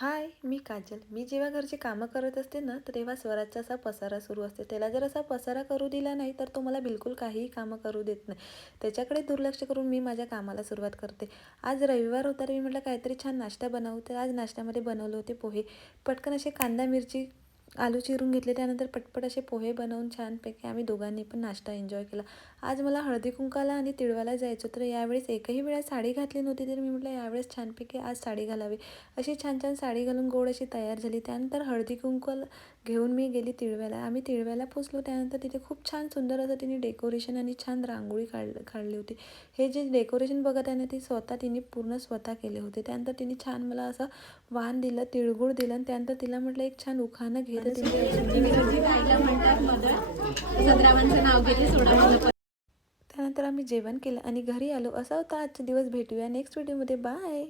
हाय, मी काजल. मी जेव्हा घरची कामं करत असते ना, तर तेव्हा स्वराचा असा पसारा सुरू असते. त्याला जर असा पसारा करू दिला नाही, तर तो मला बिलकुल काहीही कामं करू देत नाही. त्याच्याकडे दुर्लक्ष करून मी माझ्या कामाला सुरुवात करते. आज रविवार होता, तर मी म्हटलं काहीतरी छान नाश्ता बनवू. तर आज नाश्त्यामध्ये बनवले होते पोहे. पटकन असे कांदा, मिरची, आलू चिरून घेतले. त्यानंतर पटपट असे पोहे बनवून छानपैकी आम्ही दोघांनी पण नाश्ता एन्जॉय केला. आज मला हळदी-कुंकवाला आणि तिळवाला जायचं होतं. तर यावेळेस एकही वेळा साडी घातली नव्हती, तर मी म्हटलं यावेळेस छानपैकी आज साडी घालावी. अशी छान छान साडी घालून गोड अशी तयार झाली. त्यानंतर हळदी कुंकवाला घेऊन मी गेली तिळव्याला. आम्ही तिळव्याला पोचलो. त्यानंतर तिथे खूप छान सुंदर असं तिने डेकोरेशन आणि छान रांगोळी काढली होती. हे जे डेकोरेशन बघत आहे ना, ती तिने पूर्ण स्वतः केले होते. त्यानंतर तिने छान मला असं वाण दिलं, तिळगुळ दिलं आणि त्यानंतर तिला म्हटलं एक छान उखाणं घे. तर त्यानंतर आम्ही जेवण केलं आणि घरी आलो. असा होता आजचा दिवस. भेटूया नेक्स्ट व्हिडिओमध्ये. बाय.